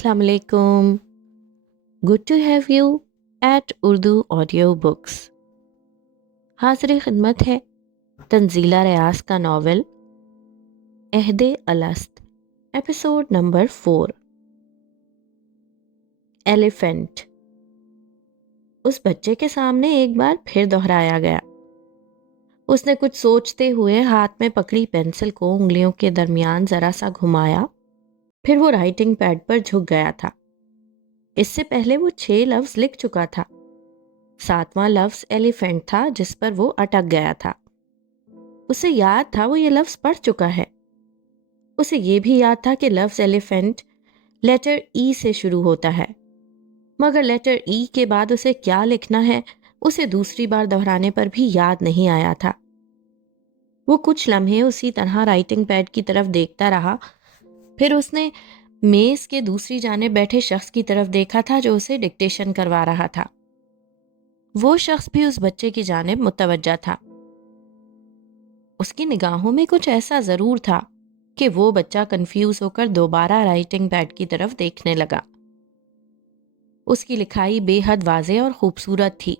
السلام علیکم. Good to have you at Urdu audio books. حاضر خدمت ہے تنزیلہ ریاض کا ناول عہد الست، ایپیسوڈ نمبر 4. ایلیفینٹ. اس بچے کے سامنے ایک بار پھر دہرایا گیا. اس نے کچھ سوچتے ہوئے ہاتھ میں پکڑی پینسل کو انگلیوں کے درمیان ذرا سا گھمایا، پھر وہ رائٹنگ پیڈ پر جھک گیا تھا. اس سے پہلے وہ 6 لفظ لکھ چکا تھا. 7واں لفظ ایلیفینٹ تھا جس پر وہ اٹک گیا تھا. اسے یاد تھا وہ یہ لفظ پڑھ چکا ہے. اسے یہ بھی یاد تھا کہ لفظ ایلیفینٹ لیٹر ای سے شروع ہوتا ہے، مگر لیٹر ای کے بعد اسے کیا لکھنا ہے اسے دوسری بار دہرانے پر بھی یاد نہیں آیا تھا. وہ کچھ لمحے اسی طرح رائٹنگ پیڈ کی طرف دیکھتا رہا. پھر اس نے میز کے دوسری جانب بیٹھے شخص کی طرف دیکھا تھا جو اسے ڈکٹیشن کروا رہا تھا. وہ شخص بھی اس بچے کی جانب متوجہ تھا. اس کی نگاہوں میں کچھ ایسا ضرور تھا کہ وہ بچہ کنفیوز ہو کر دوبارہ رائٹنگ پیڈ کی طرف دیکھنے لگا. اس کی لکھائی بے حد واضح اور خوبصورت تھی.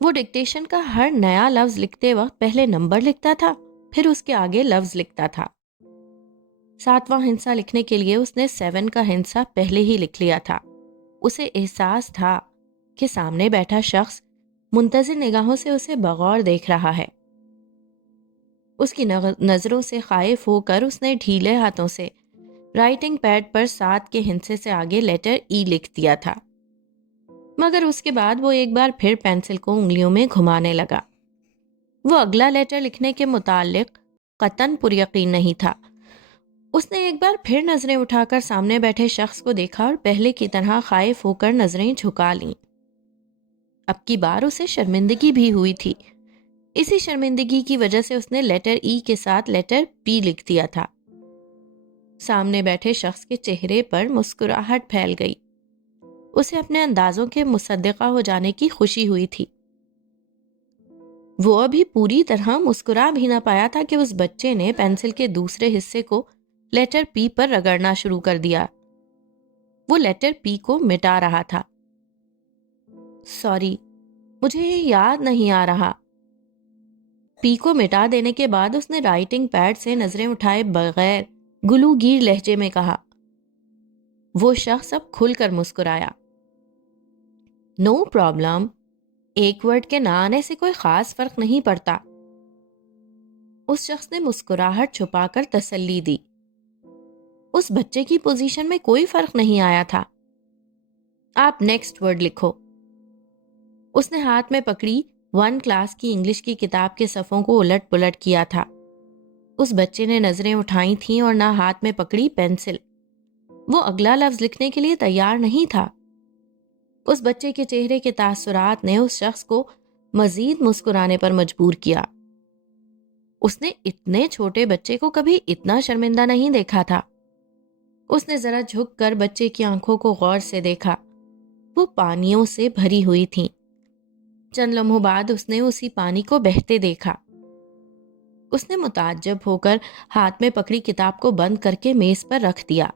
وہ ڈکٹیشن کا ہر نیا لفظ لکھتے وقت پہلے نمبر لکھتا تھا، پھر اس کے آگے لفظ لکھتا تھا. 7واں ہندسہ لکھنے کے لیے اس نے 7 کا ہندسہ پہلے ہی لکھ لیا تھا. اسے احساس تھا کہ سامنے بیٹھا شخص منتظر نگاہوں سے اسے بغور دیکھ رہا ہے. اس کی نظروں سے خائف ہو کر اس نے ڈھیلے ہاتھوں سے رائٹنگ پیڈ پر 7 کے ہندسے سے آگے لیٹر ای لکھ دیا تھا، مگر اس کے بعد وہ ایک بار پھر پینسل کو انگلیوں میں گھمانے لگا. وہ اگلا لیٹر لکھنے کے متعلق قطعاً پر یقین نہیں تھا. اس نے ایک بار پھر نظریں اٹھا کر سامنے بیٹھے شخص کو دیکھا اور پہلے کی طرح خائف ہو کر نظریں جھکا لیں. اب کی بار اسے شرمندگی بھی ہوئی تھی. اسی شرمندگی کی وجہ سے اس نے لیٹر ای کے ساتھ لیٹر پی لکھ دیا تھا. سامنے بیٹھے شخص کے چہرے پر مسکراہٹ پھیل گئی. اسے اپنے اندازوں کے مصدقہ ہو جانے کی خوشی ہوئی تھی. وہ ابھی پوری طرح مسکرا بھی نہ پایا تھا کہ اس بچے نے پینسل کے دوسرے حصے کو لیٹر پی پر رگڑنا شروع کر دیا. وہ لیٹر پی کو مٹا رہا تھا. سوری، مجھے یہ یاد نہیں آ رہا. پی کو مٹا دینے کے بعد اس نے رائٹنگ پیڈ سے نظریں اٹھائے بغیر گلو گیر لہجے میں کہا. وہ شخص اب کھل کر مسکرایا. نو پرابلم، ایک ورڈ کے نہ آنے سے کوئی خاص فرق نہیں پڑتا. اس شخص نے مسکراہٹ چھپا کر تسلی دی. اس بچے کی پوزیشن میں کوئی فرق نہیں آیا تھا. آپ نیکسٹ ورڈ لکھو. اس نے ہاتھ میں پکڑی 1 کلاس کی انگلش کی کتاب کے صفوں کو الٹ پلٹ کیا تھا. اس بچے نے نظریں اٹھائی تھیں اور نہ ہاتھ میں پکڑی پینسل. وہ اگلا لفظ لکھنے کے لیے تیار نہیں تھا. اس بچے کے چہرے کے تاثرات نے اس شخص کو مزید مسکرانے پر مجبور کیا. اس نے اتنے چھوٹے بچے کو کبھی اتنا شرمندہ نہیں دیکھا تھا. اس نے ذرا جھک کر بچے کی آنکھوں کو غور سے دیکھا. وہ پانیوں سے بھری ہوئی تھیں. چند لمحوں بعد اس نے اسی پانی کو بہتے دیکھا. اس نے متعجب ہو کر ہاتھ میں پکڑی کتاب کو بند کر کے میز پر رکھ دیا.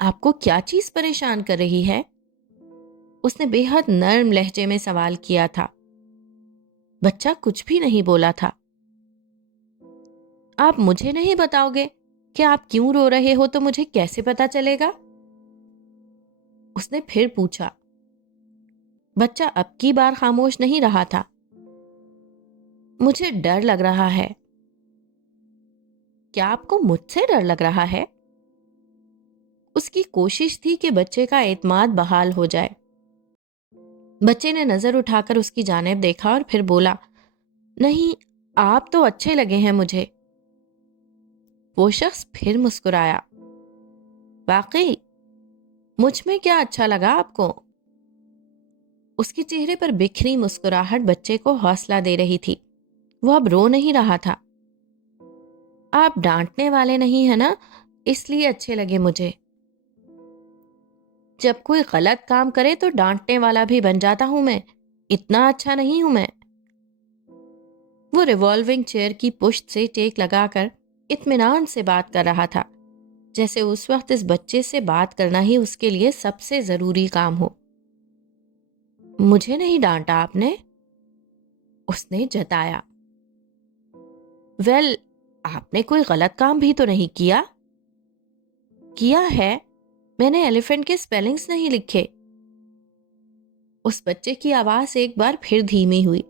آپ کو کیا چیز پریشان کر رہی ہے؟ اس نے بے حد نرم لہجے میں سوال کیا تھا. بچہ کچھ بھی نہیں بولا تھا. آپ مجھے نہیں بتاؤ گے کہ آپ کیوں رو رہے ہو تو مجھے کیسے پتا چلے گا؟ اس نے پھر پوچھا. بچہ اب کی بار خاموش نہیں رہا تھا. مجھے ڈر لگ رہا ہے. کیا آپ کو مجھ سے ڈر لگ رہا ہے؟ اس کی کوشش تھی کہ بچے کا اعتماد بحال ہو جائے. بچے نے نظر اٹھا کر اس کی جانب دیکھا اور پھر بولا، نہیں، آپ تو اچھے لگے ہیں مجھے. وہ شخص پھر مسکرایا. واقعی؟ مجھ میں کیا اچھا لگا آپ کو؟ اس کے چہرے پر بکھری مسکراہٹ بچے کو حوصلہ دے رہی تھی. وہ اب رو نہیں رہا تھا. آپ ڈانٹنے والے نہیں ہیں نا، اس لیے اچھے لگے مجھے. جب کوئی غلط کام کرے تو ڈانٹنے والا بھی بن جاتا ہوں میں. اتنا اچھا نہیں ہوں میں. وہ ریوالونگ چیئر کی پشت سے ٹیک لگا کر اطمینان سے بات کر رہا تھا. جیسے اس وقت اس بچے سے بات کرنا ہی اس کے لیے سب سے ضروری کام ہو۔ مجھے نہیں ڈانٹا آپ نے؟ اس نے جتایا۔ ویل، آپ نے کوئی غلط کام بھی تو نہیں کیا؟ کیا ہے، میں نے ایلیفنٹ کے سپیلنگز نہیں لکھے۔ اس بچے کی آواز ایک بار پھر دھیمی ہوئی۔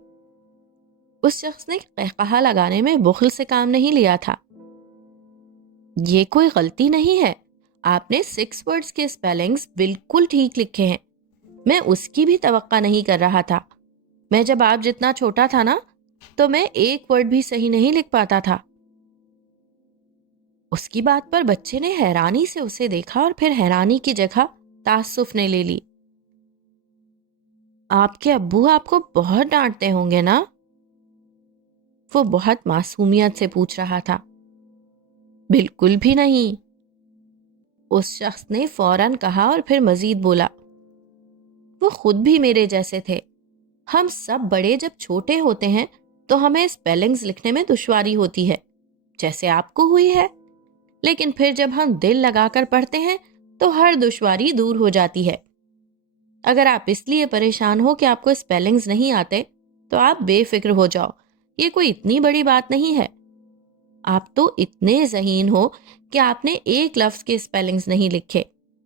اس شخص نے قہقہا لگانے میں بخل سے کام نہیں لیا تھا۔ یہ کوئی غلطی نہیں ہے، آپ نے 6 ورڈز کے سپیلنگز بالکل ٹھیک لکھے ہیں۔ میں اس کی بھی توقع نہیں کر رہا تھا۔ میں جب آپ جتنا چھوٹا تھا نا، تو میں ایک ورڈ بھی صحیح نہیں لکھ پاتا تھا۔ اس کی بات پر بچے نے حیرانی سے اسے دیکھا اور پھر حیرانی کی جگہ تعصف نے لے لی۔ آپ کے ابو آپ کو بہت ڈانٹتے ہوں گے نا؟ وہ بہت معصومیت سے پوچھ رہا تھا۔ بالکل بھی نہیں، اس شخص نے فوراً کہا اور پھر مزید بولا۔ وہ خود بھی میرے جیسے تھے۔ ہم سب بڑے جب چھوٹے ہوتے ہیں تو ہمیں اسپیلنگز لکھنے میں دشواری ہوتی ہے، جیسے آپ کو ہوئی ہے، لیکن پھر جب ہم دل لگا کر پڑھتے ہیں تو ہر دشواری دور ہو جاتی ہے۔ اگر آپ اس لیے پریشان ہو کہ آپ کو اسپیلنگز نہیں آتے تو آپ بے فکر ہو جاؤ، یہ کوئی اتنی بڑی بات نہیں ہے۔ آپ تو اتنے ذہین ہو کہ آپ نے ایک لفظ کے اسپیلنگز نہیں لکھے،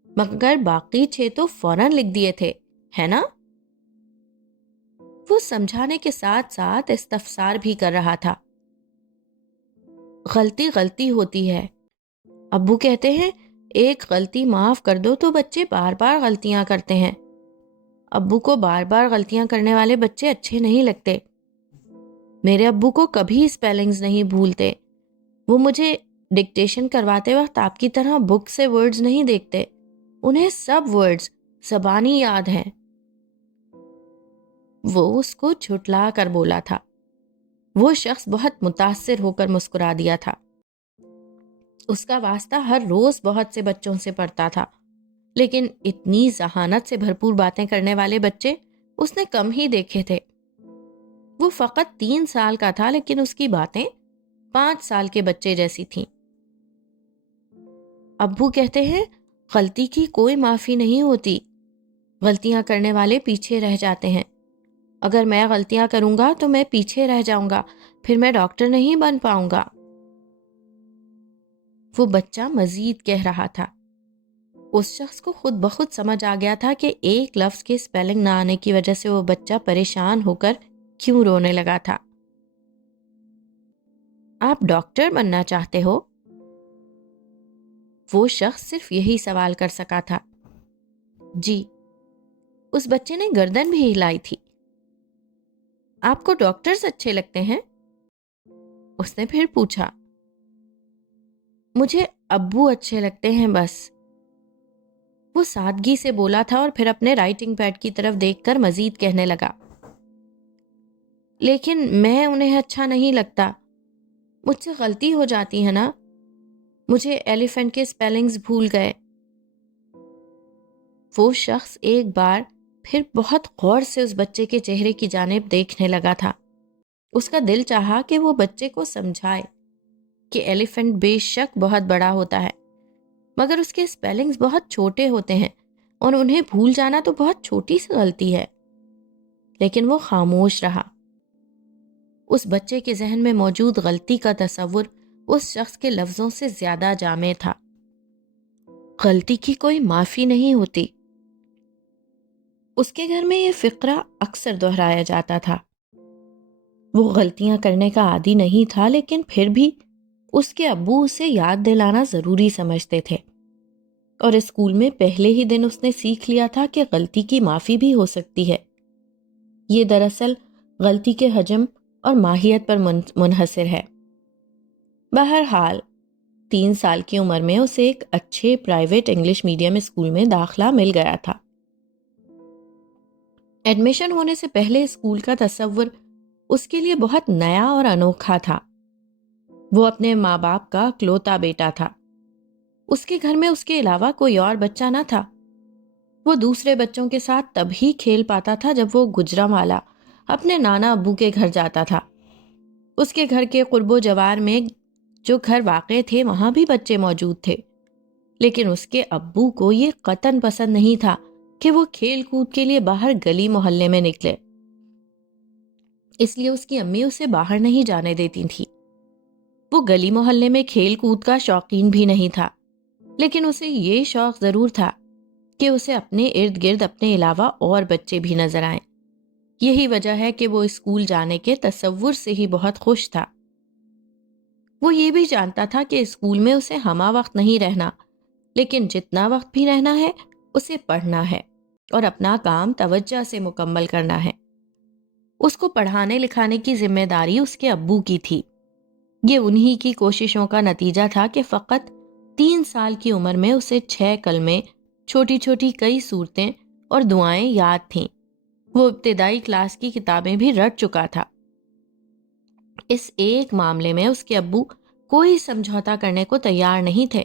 مگر باقی 6 تو فوراً لکھ دیے تھے، ہے نا؟ وہ سمجھانے کے ساتھ ساتھ استفسار بھی کر رہا تھا۔ غلطی غلطی ہوتی ہے، ابو کہتے ہیں ایک غلطی معاف کر دو تو بچے بار بار غلطیاں کرتے ہیں۔ ابو کو بار بار غلطیاں کرنے والے بچے اچھے نہیں لگتے۔ میرے ابو کو کبھی اسپیلنگز نہیں بھولتے۔ وہ مجھے ڈکٹیشن کرواتے وقت آپ کی طرح بک سے ورڈز نہیں دیکھتے، انہیں سب ورڈز زبانی یاد ہیں۔ وہ اس کو جھٹلا کر بولا تھا۔ وہ شخص بہت متاثر ہو کر مسکرا دیا تھا۔ اس کا واسطہ ہر روز بہت سے بچوں سے پڑھتا تھا، لیکن اتنی ذہانت سے بھرپور باتیں کرنے والے بچے اس نے کم ہی دیکھے تھے۔ وہ فقط 3 سال کا تھا، لیکن اس کی باتیں 5 سال کے بچے جیسی تھیں۔ ابو کہتے ہیں غلطی کی کوئی معافی نہیں ہوتی، غلطیاں کرنے والے پیچھے رہ جاتے ہیں۔ اگر میں غلطیاں کروں گا تو میں پیچھے رہ جاؤں گا، پھر میں ڈاکٹر نہیں بن پاؤں گا۔ وہ بچہ مزید کہہ رہا تھا۔ اس شخص کو خود بخود سمجھ آ گیا تھا کہ ایک لفظ کے سپیلنگ نہ آنے کی وجہ سے وہ بچہ پریشان ہو کر کیوں رونے لگا تھا۔ آپ ڈاکٹر بننا چاہتے ہو؟ وہ شخص صرف یہی سوال کر سکا تھا۔ جی۔ اس بچے نے گردن بھی ہلائی تھی۔ آپ کو ڈاکٹرز اچھے لگتے ہیں؟ اس نے پھر پوچھا۔ مجھے ابو اچھے لگتے ہیں بس۔ وہ سادگی سے بولا تھا اور پھر اپنے رائٹنگ پیڈ کی طرف دیکھ کر مزید کہنے لگا۔ لیکن میں انہیں اچھا نہیں لگتا، مجھ سے غلطی ہو جاتی ہے نا، مجھے ایلیفنٹ کے سپیلنگز بھول گئے۔ وہ شخص ایک بار پھر بہت غور سے اس بچے کے چہرے کی جانب دیکھنے لگا تھا۔ اس کا دل چاہا کہ وہ بچے کو سمجھائے کہ ایلیفنٹ بے شک بہت بڑا ہوتا ہے، مگر اس کے سپیلنگز بہت چھوٹے ہوتے ہیں اور انہیں بھول جانا تو بہت چھوٹی سی غلطی ہے۔ لیکن وہ خاموش رہا۔ اس بچے کے ذہن میں موجود غلطی کا تصور اس شخص کے لفظوں سے زیادہ جامع تھا۔ غلطی کی کوئی معافی نہیں ہوتی۔ اس کے گھر میں یہ فقرہ اکثر دہرایا جاتا تھا۔ وہ غلطیاں کرنے کا عادی نہیں تھا، لیکن پھر بھی اس کے ابو اسے یاد دلانا ضروری سمجھتے تھے، اور اسکول میں پہلے ہی دن اس نے سیکھ لیا تھا کہ غلطی کی معافی بھی ہو سکتی ہے۔ یہ دراصل غلطی کے حجم اور ماہیت پر منحصر ہے۔ بہرحال 3 سال کی عمر میں اسے ایک اچھے پرائیویٹ انگلش میڈیم اسکول میں داخلہ مل گیا تھا۔ ایڈمیشن ہونے سے پہلے اسکول کا تصور اس کے لیے بہت نیا اور انوکھا تھا۔ وہ اپنے ماں باپ کا اکلوتا بیٹا تھا۔ اس کے گھر میں اس کے علاوہ کوئی اور بچہ نہ تھا۔ وہ دوسرے بچوں کے ساتھ تب ہی کھیل پاتا تھا جب وہ گجرانوالہ اپنے نانا ابو کے گھر جاتا تھا۔ اس کے گھر کے قرب و جوار میں جو گھر واقع تھے وہاں بھی بچے موجود تھے۔ لیکن اس کے ابو کو یہ قطعاً پسند نہیں تھا کہ وہ کھیل کود کے لیے باہر گلی محلے میں نکلے، اس لیے اس کی امی اسے باہر نہیں جانے دیتی تھی۔ وہ گلی محلے میں کھیل کود کا شوقین بھی نہیں تھا، لیکن اسے یہ شوق ضرور تھا کہ اسے اپنے ارد گرد اپنے علاوہ اور بچے بھی نظر آئیں۔ یہی وجہ ہے کہ وہ اسکول جانے کے تصور سے ہی بہت خوش تھا۔ وہ یہ بھی جانتا تھا کہ اسکول میں اسے ہمہ وقت نہیں رہنا، لیکن جتنا وقت بھی رہنا ہے اسے پڑھنا ہے اور اپنا کام توجہ سے مکمل کرنا ہے۔ اس کو پڑھانے لکھانے کی ذمہ داری اس کے ابو کی تھی۔ یہ انہی کی کوششوں کا نتیجہ تھا کہ فقط 3 سال کی عمر میں اسے 6 کلمے، چھوٹی چھوٹی کئی سورتیں اور دعائیں یاد تھیں۔ وہ ابتدائی کلاس کی کتابیں بھی رٹ چکا تھا۔ اس ایک معاملے میں اس کے ابو کوئی سمجھوتا کرنے کو تیار نہیں تھے۔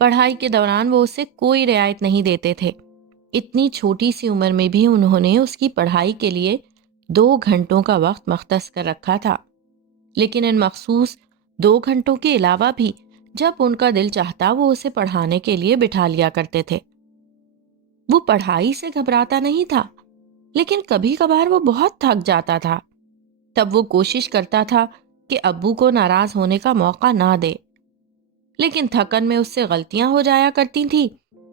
پڑھائی کے دوران وہ اسے کوئی رعایت نہیں دیتے تھے۔ اتنی چھوٹی سی عمر میں بھی انہوں نے اس کی پڑھائی کے لیے 2 گھنٹوں کا وقت مختص کر رکھا تھا، لیکن ان مخصوص 2 گھنٹوں کے علاوہ بھی جب ان کا دل چاہتا وہ اسے پڑھانے کے لیے بٹھا لیا کرتے تھے۔ وہ پڑھائی سے گھبراتا نہیں تھا، لیکن کبھی کبھار وہ بہت تھک جاتا تھا۔ تب وہ کوشش کرتا تھا کہ ابو کو ناراض ہونے کا موقع نہ دے، لیکن تھکن میں اس سے غلطیاں ہو جایا کرتی تھیں۔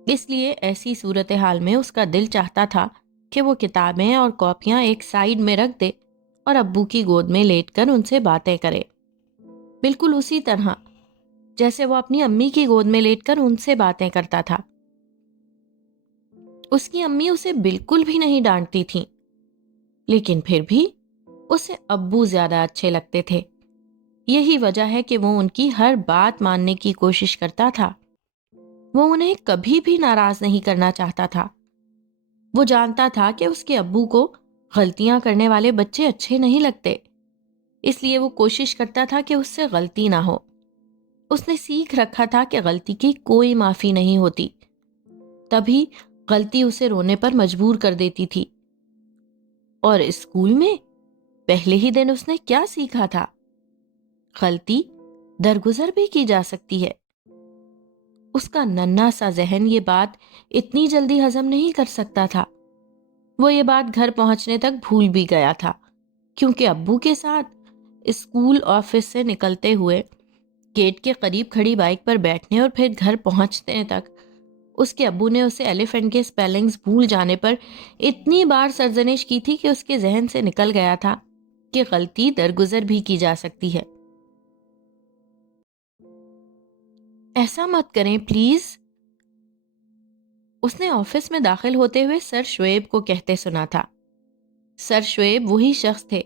اس لیے ایسی صورتحال میں اس کا دل چاہتا تھا کہ وہ کتابیں اور کاپیاں ایک سائیڈ میں رکھ دے اور ابو کی گود میں لیٹ کر ان سے باتیں کرے، بالکل اسی طرح جیسے وہ اپنی امی کی گود میں لیٹ کر ان سے باتیں کرتا تھا۔ اس کی امی اسے بالکل بھی نہیں ڈانٹتی تھیں، لیکن پھر بھی اسے ابو زیادہ اچھے لگتے تھے۔ یہی وجہ ہے کہ وہ ان کی ہر بات ماننے کی کوشش کرتا تھا۔ وہ انہیں کبھی بھی ناراض نہیں کرنا چاہتا تھا۔ وہ جانتا تھا کہ اس کے ابو کو غلطیاں کرنے والے بچے اچھے نہیں لگتے، اس لیے وہ کوشش کرتا تھا کہ اس سے غلطی نہ ہو۔ اس نے سیکھ رکھا تھا کہ غلطی کی کوئی معافی نہیں ہوتی، تبھی غلطی اسے رونے پر مجبور کر دیتی تھی۔ اور اسکول میں پہلے ہی دن اس نے کیا سیکھا تھا؟ غلطی درگزر بھی کی جا سکتی ہے۔ اس کا ننھا سا ذہن یہ بات اتنی جلدی ہضم نہیں کر سکتا تھا۔ وہ یہ بات گھر پہنچنے تک بھول بھی گیا تھا، کیونکہ ابو کے ساتھ اسکول آفس سے نکلتے ہوئے گیٹ کے قریب کھڑی بائک پر بیٹھنے اور پھر گھر پہنچنے تک اس کے ابو نے اسے ایلیفینٹ کے سپیلنگز بھول جانے پر اتنی بار سرزنش کی تھی کہ اس کے ذہن سے نکل گیا تھا کہ غلطی درگزر بھی کی جا سکتی ہے۔ ایسا مت کریں پلیز، اس نے آفس میں داخل ہوتے ہوئے سر شعیب کو کہتے سنا تھا۔ سر شعیب وہی شخص تھے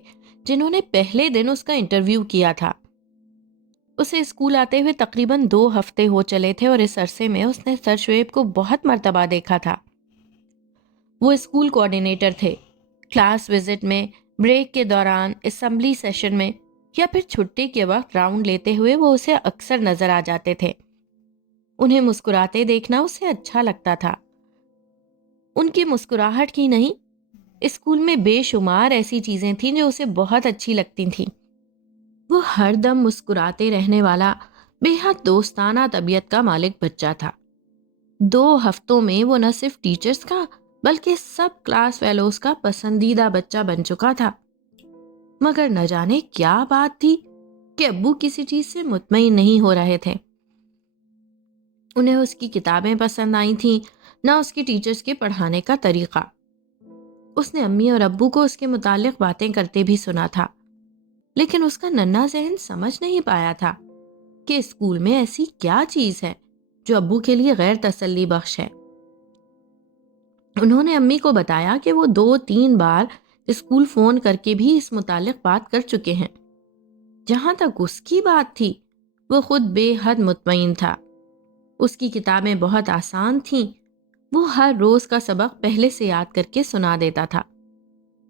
جنہوں نے پہلے دن اس کا انٹرویو کیا تھا۔ اسے اسکول آتے ہوئے تقریباً 2 ہفتے ہو چلے تھے اور اس عرصے میں اس نے سر شعیب کو بہت مرتبہ دیکھا تھا۔ وہ اسکول کوآرڈینیٹر تھے۔ کلاس وزٹ میں، بریک کے دوران، اسمبلی سیشن میں یا پھر چھٹی کے وقت راؤنڈ لیتے ہوئے وہ اسے اکثر نظر آ جاتے تھے۔ انہیں مسکراتے دیکھنا اسے اچھا لگتا تھا۔ ان کی مسکراہٹ کی نہیں، اسکول میں بے شمار ایسی چیزیں تھیں جو اسے بہت اچھی لگتی تھیں۔ وہ ہر دم مسکراتے رہنے والا، بے حد دوستانہ طبیعت کا مالک بچہ تھا۔ 2 ہفتوں میں وہ نہ صرف ٹیچرز کا بلکہ سب کلاس فیلوز کا پسندیدہ بچہ بن چکا تھا۔ مگر نہ جانے کیا بات تھی کہ ابو کسی چیز سے مطمئن نہیں ہو رہے تھے۔ انہیں اس کی کتابیں پسند آئی تھیں، نہ اس کی ٹیچرز کے پڑھانے کا طریقہ۔ اس نے امی اور ابو کو اس کے متعلق باتیں کرتے بھی سنا تھا، لیکن اس کا ننھا ذہن سمجھ نہیں پایا تھا کہ اسکول میں ایسی کیا چیز ہے جو ابو کے لیے غیر تسلی بخش ہے۔ انہوں نے امی کو بتایا کہ وہ 2-3 بار اسکول فون کر کے بھی اس متعلق بات کر چکے ہیں۔ جہاں تک اس کی بات تھی، وہ خود بے حد مطمئن تھا۔ اس کی کتابیں بہت آسان تھیں۔ وہ ہر روز کا سبق پہلے سے یاد کر کے سنا دیتا تھا۔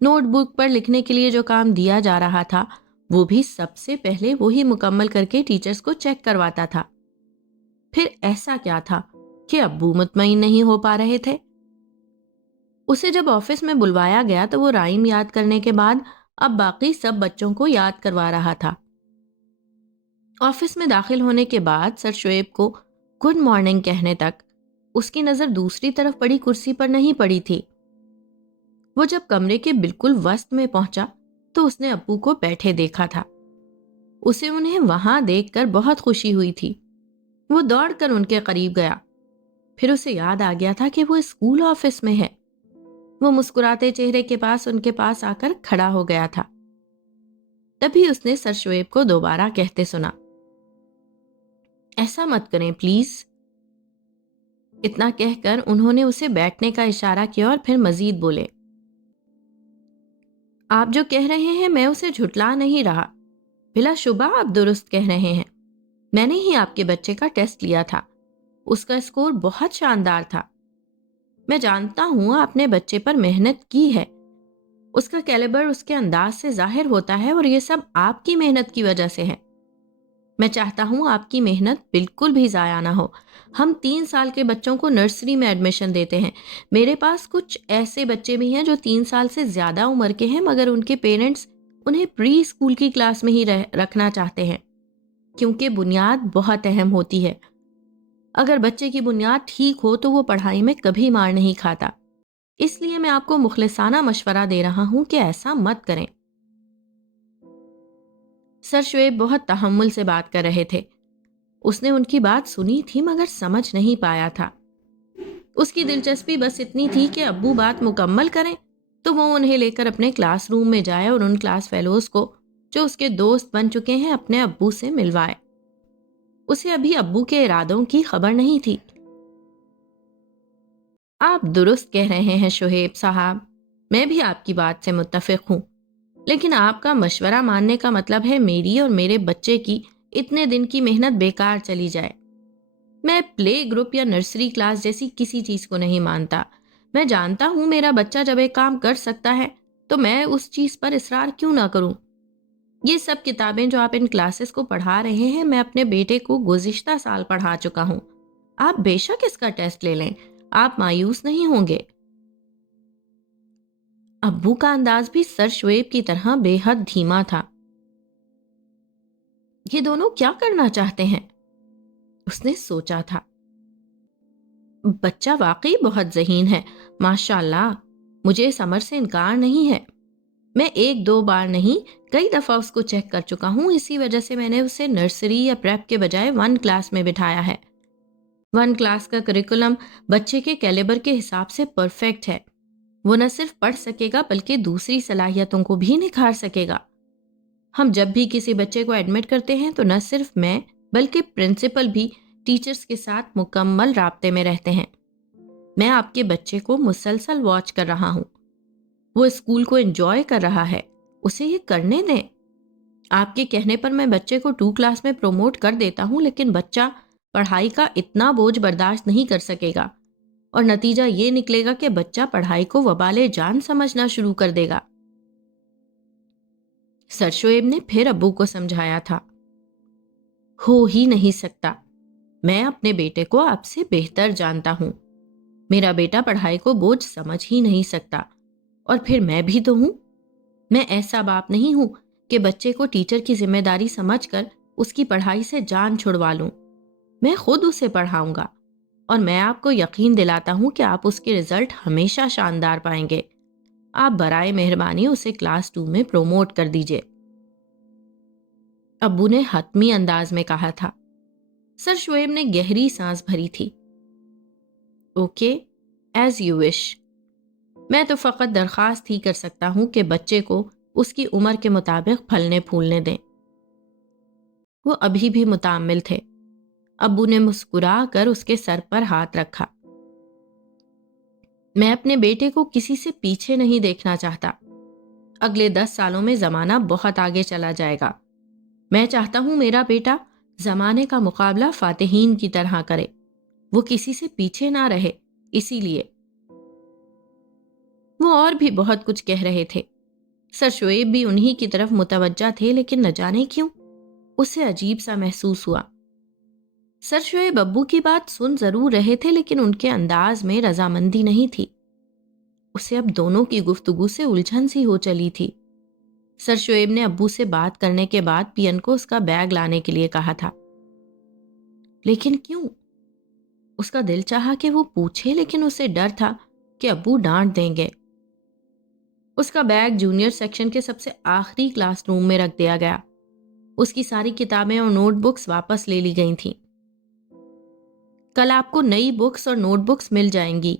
نوٹ بک پر لکھنے کے لیے جو کام دیا جا رہا تھا وہ بھی سب سے پہلے وہی مکمل کر کے ٹیچرز کو چیک کرواتا تھا۔ پھر ایسا کیا تھا کہ ابو مطمئن نہیں ہو پا رہے تھے؟ اسے جب آفس میں بلوایا گیا تو وہ رائم یاد کرنے کے بعد اب باقی سب بچوں کو یاد کروا رہا تھا۔ آفس میں داخل ہونے کے بعد سر شعیب کو گڈ مارننگ کہنے تک اس کی نظر دوسری طرف پڑی کرسی پر نہیں پڑی تھی۔ وہ جب کمرے کے بالکل وسط میں پہنچا تو اس نے ابو کو بیٹھے دیکھا تھا۔ اسے انہیں وہاں دیکھ کر بہت خوشی ہوئی تھی۔ وہ دوڑ کر ان کے قریب گیا۔ پھر اسے یاد آ گیا تھا کہ وہ اسکول آفس میں ہے۔ وہ مسکراتے چہرے کے پاس ان کے پاس آ کر کھڑا ہو گیا تھا۔ تبھی اس نے سر شعیب کو دوبارہ کہتے سنا، ایسا مت کریں پلیز۔ اتنا کہہ کر انہوں نے اسے بیٹھنے کا اشارہ کیا اور پھر مزید بولے، آپ جو کہہ رہے ہیں میں اسے جھٹلا نہیں رہا، بلا شبہ آپ درست کہہ رہے ہیں۔ میں نے ہی آپ کے بچے کا ٹیسٹ لیا تھا، اس کا اسکور بہت شاندار تھا۔ میں جانتا ہوں آپ نے بچے پر محنت کی ہے، اس کا کیلیبر اس کے انداز سے ظاہر ہوتا ہے اور یہ سب آپ کی محنت کی وجہ سے ہے۔ میں چاہتا ہوں آپ کی محنت بالکل بھی ضائع نہ ہو۔ ہم 3 سال کے بچوں کو نرسری میں ایڈمیشن دیتے ہیں۔ میرے پاس کچھ ایسے بچے بھی ہیں جو 3 سال سے زیادہ عمر کے ہیں مگر ان کے پیرنٹس انہیں پری اسکول کی کلاس میں ہی رکھنا چاہتے ہیں، کیونکہ بنیاد بہت اہم ہوتی ہے۔ اگر بچے کی بنیاد ٹھیک ہو تو وہ پڑھائی میں کبھی مار نہیں کھاتا۔ اس لیے میں آپ کو مخلصانہ مشورہ دے رہا ہوں کہ ایسا مت کریں۔ سر شعیب بہت تحمل سے بات کر رہے تھے۔ اس نے ان کی بات سنی تھی مگر سمجھ نہیں پایا تھا۔ اس کی دلچسپی بس اتنی تھی کہ ابو بات مکمل کریں تو وہ انہیں لے کر اپنے کلاس روم میں جائے اور ان کلاس فیلوز کو جو اس کے دوست بن چکے ہیں اپنے ابو سے ملوائے۔ اسے ابھی ابو کے ارادوں کی خبر نہیں تھی۔ آپ درست کہہ رہے ہیں شعیب صاحب، میں بھی آپ کی بات سے متفق ہوں، لیکن آپ کا مشورہ ماننے کا مطلب ہے میری اور میرے بچے کی اتنے دن کی محنت بیکار چلی جائے۔ میں پلے گروپ یا نرسری کلاس جیسی کسی چیز کو نہیں مانتا۔ میں جانتا ہوں میرا بچہ جب ایک کام کر سکتا ہے تو میں اس چیز پر اصرار کیوں نہ کروں۔ یہ سب کتابیں جو آپ ان کلاسز کو پڑھا رہے ہیں میں اپنے بیٹے کو گزشتہ سال پڑھا چکا ہوں۔ آپ بے شک اس کا ٹیسٹ لے لیں، آپ مایوس نہیں ہوں گے۔ ابو کا انداز بھی سر شعیب کی طرح بے حد دھیما تھا۔ یہ دونوں کیا کرنا چاہتے ہیں؟ اس نے سوچا تھا۔ بچہ واقعی بہت ذہین ہے، ماشاءاللہ، مجھے اس امر سے انکار نہیں ہے۔ میں 1-2 بار نہیں کئی دفعہ اس کو چیک کر چکا ہوں، اسی وجہ سے میں نے اسے نرسری یا پریپ کے بجائے 1 کلاس میں بٹھایا ہے۔ 1 کلاس کا کریکولم بچے کے کیلیبر کے حساب سے پرفیکٹ ہے۔ وہ نہ صرف پڑھ سکے گا بلکہ دوسری صلاحیتوں کو بھی نکھار سکے گا۔ ہم جب بھی کسی بچے کو ایڈمٹ کرتے ہیں تو نہ صرف میں بلکہ پرنسپل بھی ٹیچرز کے ساتھ مکمل رابطے میں رہتے ہیں۔ میں آپ کے بچے کو مسلسل واچ کر رہا ہوں۔ وہ اسکول کو انجوائے کر رہا ہے، اسے یہ کرنے دیں۔ آپ کے کہنے پر میں بچے کو 2 کلاس میں پروموٹ کر دیتا ہوں، لیکن بچہ پڑھائی کا اتنا بوجھ برداشت نہیں کر سکے گا اور نتیجہ یہ نکلے گا کہ بچہ پڑھائی کو وبال جان سمجھنا شروع کر دے گا۔ سر شعیب نے پھر ابو کو سمجھایا تھا، ہو ہی نہیں سکتا، میں اپنے بیٹے کو آپ سے بہتر جانتا ہوں۔ میرا بیٹا پڑھائی کو بوجھ سمجھ ہی نہیں سکتا، اور پھر میں بھی تو ہوں۔ میں ایسا باپ نہیں ہوں کہ بچے کو ٹیچر کی ذمہ داری سمجھ کر اس کی پڑھائی سے جان چھڑوا لوں۔ میں خود اسے پڑھاؤں گا اور میں آپ کو یقین دلاتا ہوں کہ آپ اس کے رزلٹ ہمیشہ شاندار پائیں گے۔ آپ برائے مہربانی اسے کلاس 2 میں پروموٹ کر دیجئے۔ ابو نے حتمی انداز میں کہا تھا۔ سر شعیب نے گہری سانس بھری تھی۔ Okay, as you wish. میں تو فقط درخواست ہی کر سکتا ہوں کہ بچے کو اس کی عمر کے مطابق پھلنے پھولنے دیں۔ وہ ابھی بھی متامل تھے۔ ابو نے مسکرا کر اس کے سر پر ہاتھ رکھا۔ میں اپنے بیٹے کو کسی سے پیچھے نہیں دیکھنا چاہتا۔ اگلے 10 سالوں میں زمانہ بہت آگے چلا جائے گا۔ میں چاہتا ہوں میرا بیٹا زمانے کا مقابلہ فاتحین کی طرح کرے، وہ کسی سے پیچھے نہ رہے۔ اسی لیے وہ اور بھی بہت کچھ کہہ رہے تھے۔ سر شعیب بھی انہی کی طرف متوجہ تھے، لیکن نہ جانے کیوں اسے عجیب سا محسوس ہوا۔ سر شعیب ابو کی بات سن ضرور رہے تھے لیکن ان کے انداز میں رضامندی نہیں تھی۔ اسے اب دونوں کی گفتگو سے الجھن سی ہو چلی تھی۔ سر شعیب نے ابو سے بات کرنے کے بعد پین کو اس کا بیگ لانے کے لیے کہا تھا۔ لیکن کیوں؟ اس کا دل چاہا کہ وہ پوچھے، لیکن اسے ڈر تھا کہ ابو ڈانٹ دیں گے۔ اس کا بیگ جونیئر سیکشن کے سب سے آخری کلاس روم میں رکھ دیا گیا۔ اس کی ساری کتابیں اور نوٹ بکس واپس لے لی گئی تھیں۔ کل آپ کو نئی بکس اور نوٹ بکس مل جائیں گی،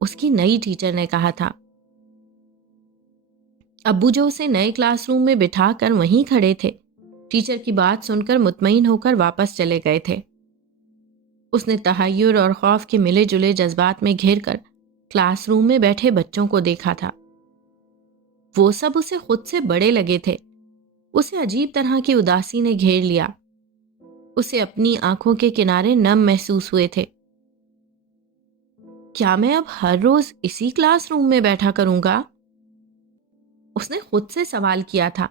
اس کی نئی ٹیچر نے کہا تھا۔ ابو جو اسے نئے کلاس روم میں بٹھا کر وہیں کھڑے تھے، ٹیچر کی بات سن کر مطمئن ہو کر واپس چلے گئے تھے۔ اس نے تحیر اور خوف کے ملے جلے جذبات میں گھر کر کلاس روم میں بیٹھے بچوں کو دیکھا تھا۔ وہ سب اسے خود سے بڑے لگے تھے۔ اسے عجیب طرح کی اداسی نے گھیر لیا۔ اسے اپنی آنکھوں کے کنارے نم محسوس ہوئے تھے۔ کیا میں اب ہر روز اسی کلاس روم میں بیٹھا کروں گا؟ اس نے خود سے سوال کیا تھا۔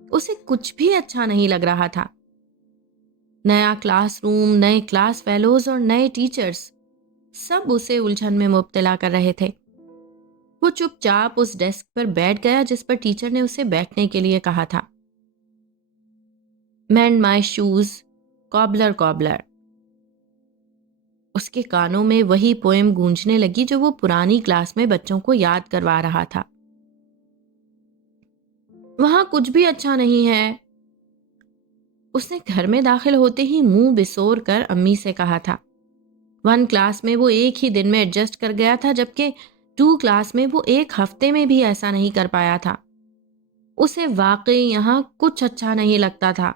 اسے کچھ بھی اچھا نہیں لگ رہا تھا۔ نیا کلاس روم، نئے کلاس فیلوز اور نئے ٹیچرز، سب اسے الجھن میں مبتلا کر رہے تھے۔ وہ چپ چاپ اس ڈیسک پر بیٹھ گیا جس پر ٹیچر نے اسے بیٹھنے کے لیے کہا تھا۔ مینڈ مائی شوز، کابلر کابلر۔ اس کے کانوں میں وہی پوئم گونجنے لگی جو وہ پرانی کلاس میں بچوں کو یاد کروا رہا تھا۔ وہاں کچھ بھی اچھا نہیں ہے، اس نے گھر میں داخل ہوتے ہی منہ بسور کر امی سے کہا تھا۔ 1 کلاس میں وہ ایک ہی دن میں ایڈجسٹ کر گیا تھا، جبکہ 2 کلاس میں وہ ایک ہفتے میں بھی ایسا نہیں کر پایا تھا۔ اسے واقعی یہاں کچھ اچھا نہیں لگتا تھا۔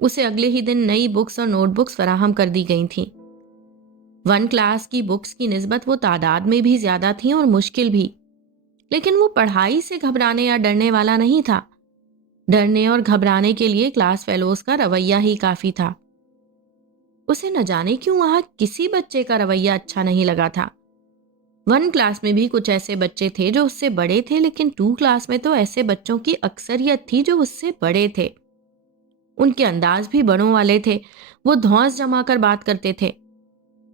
اسے اگلے ہی دن نئی بکس اور نوٹ بکس فراہم کر دی گئی تھیں۔ 1 کلاس کی بکس کی نسبت وہ تعداد میں بھی زیادہ تھیں اور مشکل بھی، لیکن وہ پڑھائی سے گھبرانے یا ڈرنے والا نہیں تھا۔ ڈرنے اور گھبرانے کے لیے کلاس فیلوز کا رویہ ہی کافی تھا۔ اسے نہ جانے کیوں وہاں کسی بچے کا رویہ اچھا نہیں لگا تھا۔ 1 کلاس میں بھی کچھ ایسے بچے تھے جو اس سے بڑے تھے، لیکن 2 کلاس میں تو ایسے بچوں کی اکثریت تھی جو اس سے بڑے تھے۔ ان کے انداز بھی بڑوں والے تھے۔ وہ دھونس جما کر بات کرتے تھے۔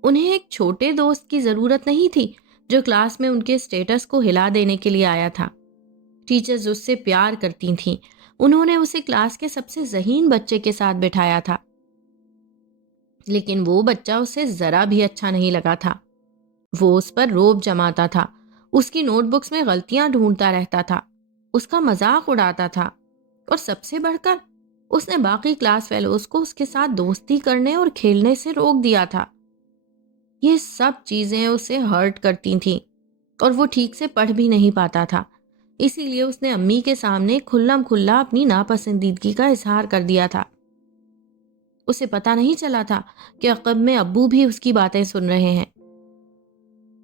انہیں ایک چھوٹے دوست کی ضرورت نہیں تھی جو کلاس میں ان کے سٹیٹس کو ہلا دینے کے لیے آیا تھا۔ ٹیچرز اس سے پیار کرتی تھیں۔ انہوں نے اسے کلاس کے سب سے ذہین بچے کے ساتھ بٹھایا تھا، لیکن وہ بچہ اسے ذرا بھی اچھا نہیں لگا تھا۔ وہ اس پر روب جماتا تھا، اس کی نوٹ بکس میں غلطیاں ڈھونڈتا رہتا تھا، اس کا مذاق اڑاتا تھا، اور سب سے بڑھ کر اس نے باقی کلاس فیلوز کو اس کے ساتھ دوستی کرنے اور کھیلنے سے روک دیا تھا۔ یہ سب چیزیں اسے ہرٹ کرتی تھیں اور وہ ٹھیک سے پڑھ بھی نہیں پاتا تھا۔ اسی لیے اس نے امی کے سامنے کھلم کھلا اپنی ناپسندیدگی کا اظہار کر دیا تھا۔ اسے پتا نہیں چلا تھا کہ عقب میں ابو بھی اس کی باتیں سن رہے ہیں۔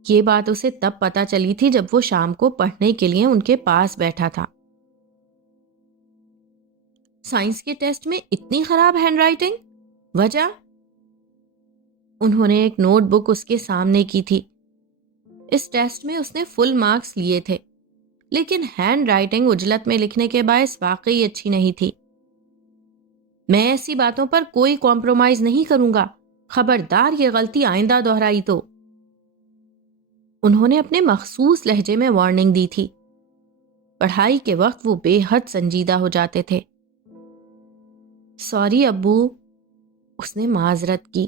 یہ بات اسے تب پتا چلی تھی جب وہ شام کو پڑھنے کے لیے ان کے پاس بیٹھا تھا۔ سائنس کے ٹیسٹ میں اتنی خراب ہینڈ رائٹنگ، وجہ؟ انہوں نے ایک نوٹ بک اس کے سامنے کی تھی۔ اس ٹیسٹ میں اس نے فل مارکس لیے تھے، لیکن ہینڈ رائٹنگ عجلت میں لکھنے کے باعث واقعی اچھی نہیں تھی۔ میں ایسی باتوں پر کوئی کمپرومائز نہیں کروں گا، خبردار یہ غلطی آئندہ دہرائی تو۔ انہوں نے اپنے مخصوص لہجے میں وارننگ دی تھی۔ پڑھائی کے وقت وہ بے حد سنجیدہ ہو جاتے تھے۔ سوری ابو، اس نے معذرت کی۔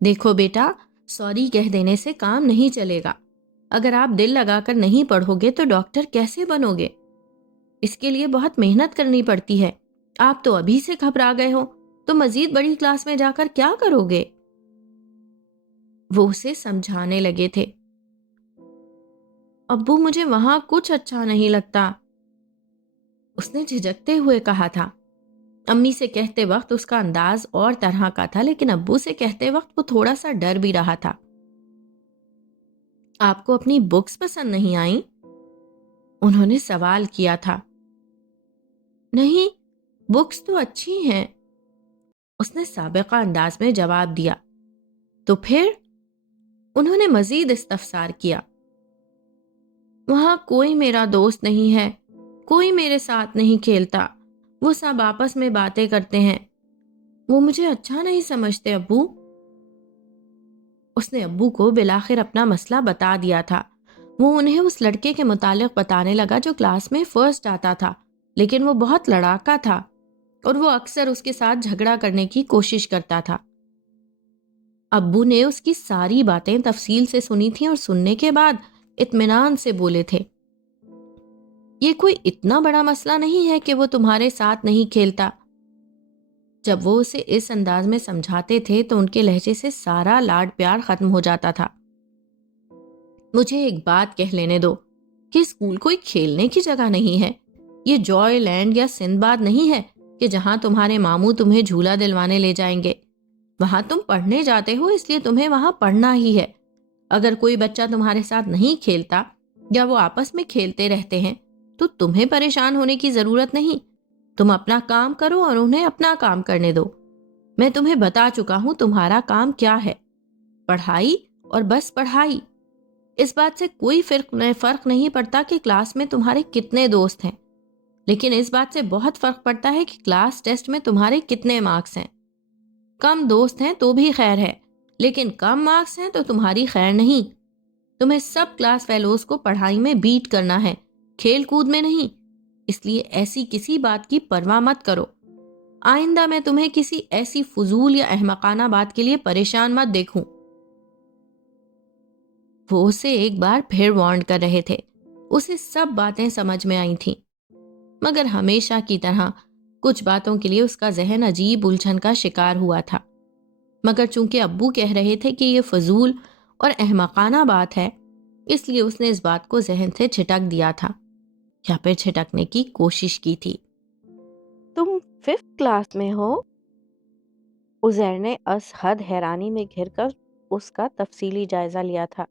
دیکھو بیٹا، سوری کہہ دینے سے کام نہیں چلے گا۔ اگر آپ دل لگا کر نہیں پڑھو گے تو ڈاکٹر کیسے بنو گے؟ اس کے لیے بہت محنت کرنی پڑتی ہے۔ آپ تو ابھی سے گھبرا گئے ہو تو مزید بڑی کلاس میں جا کر کیا کرو گے؟ وہ اسے سمجھانے لگے تھے۔ ابو مجھے وہاں کچھ اچھا نہیں لگتا، اس نے جھجکتے ہوئے کہا تھا۔ امی سے کہتے وقت اس کا انداز اور طرح کا تھا، لیکن ابو سے کہتے وقت وہ تھوڑا سا ڈر بھی رہا تھا۔ آپ کو اپنی بکس پسند نہیں آئیں؟ انہوں نے سوال کیا تھا۔ نہیں، بکس تو اچھی ہیں، اس نے سابقہ انداز میں جواب دیا۔ تو پھر؟ انہوں نے مزید استفسار کیا۔ وہاں کوئی میرا دوست نہیں ہے، کوئی میرے ساتھ نہیں کھیلتا، وہ سب آپس میں باتیں کرتے ہیں، وہ مجھے اچھا نہیں سمجھتے ابو۔ اس نے ابو کو بالآخر اپنا مسئلہ بتا دیا تھا۔ وہ انہیں اس لڑکے کے متعلق بتانے لگا جو کلاس میں فرسٹ آتا تھا، لیکن وہ بہت لڑاکا تھا اور وہ اکثر اس کے ساتھ جھگڑا کرنے کی کوشش کرتا تھا۔ ابو نے اس کی ساری باتیں تفصیل سے سنی تھیں اور سننے کے بعد اطمینان سے بولے تھے، یہ کوئی اتنا بڑا مسئلہ نہیں ہے کہ وہ تمہارے ساتھ نہیں کھیلتا۔ جب وہ اسے اس انداز میں سمجھاتے تھے تو ان کے لہجے سے سارا لاڈ پیار ختم ہو جاتا تھا۔ مجھے ایک بات کہہ لینے دو کہ اسکول کوئی کھیلنے کی جگہ نہیں ہے، یہ جوائے لینڈ یا سندباد نہیں ہے کہ جہاں تمہارے ماموں تمہیں جھولا دلوانے لے جائیں گے۔ وہاں تم پڑھنے جاتے ہو، اس لیے تمہیں وہاں پڑھنا ہی ہے۔ اگر کوئی بچہ تمہارے ساتھ نہیں کھیلتا یا وہ آپس میں کھیلتے رہتے ہیں تو تمہیں پریشان ہونے کی ضرورت نہیں۔ تم اپنا کام کرو اور انہیں اپنا کام کرنے دو۔ میں تمہیں بتا چکا ہوں تمہارا کام کیا ہے، پڑھائی اور بس پڑھائی۔ اس بات سے کوئی فرق نہیں پڑتا کہ کلاس میں تمہارے کتنے دوست ہیں، لیکن اس بات سے بہت فرق پڑتا ہے کہ کلاس ٹیسٹ میں تمہارے کتنے مارکس ہیں۔ کم دوست ہیں تو بھی خیر ہے، لیکن کم مارکس ہیں تو تمہاری خیر نہیں۔ تمہیں سب کلاس فیلوز کو پڑھائی میں بیٹ کرنا ہے، کھیل کود میں نہیں۔ اس لیے ایسی کسی بات کی پرواہ مت کرو۔ آئندہ میں تمہیں کسی ایسی فضول یا احمقانہ بات کے لیے پریشان مت دیکھوں۔ وہ اسے ایک بار پھر وارن کر رہے تھے۔ اسے سب باتیں سمجھ میں آئی تھیں، مگر ہمیشہ کی طرح کچھ باتوں کے لیے اس کا ذہن عجیب الجھن کا شکار ہوا تھا۔ مگر چونکہ ابو کہہ رہے تھے کہ یہ فضول اور احمقانہ بات ہے، اس لیے اس نے اس بات کو ذہن سے چھٹک دیا تھا یا پھر چھٹکنے کی کوشش کی تھی۔ تم 5th کلاس میں ہو؟ عزیر نے از حد حیرانی میں گھر کر اس کا تفصیلی جائزہ لیا تھا۔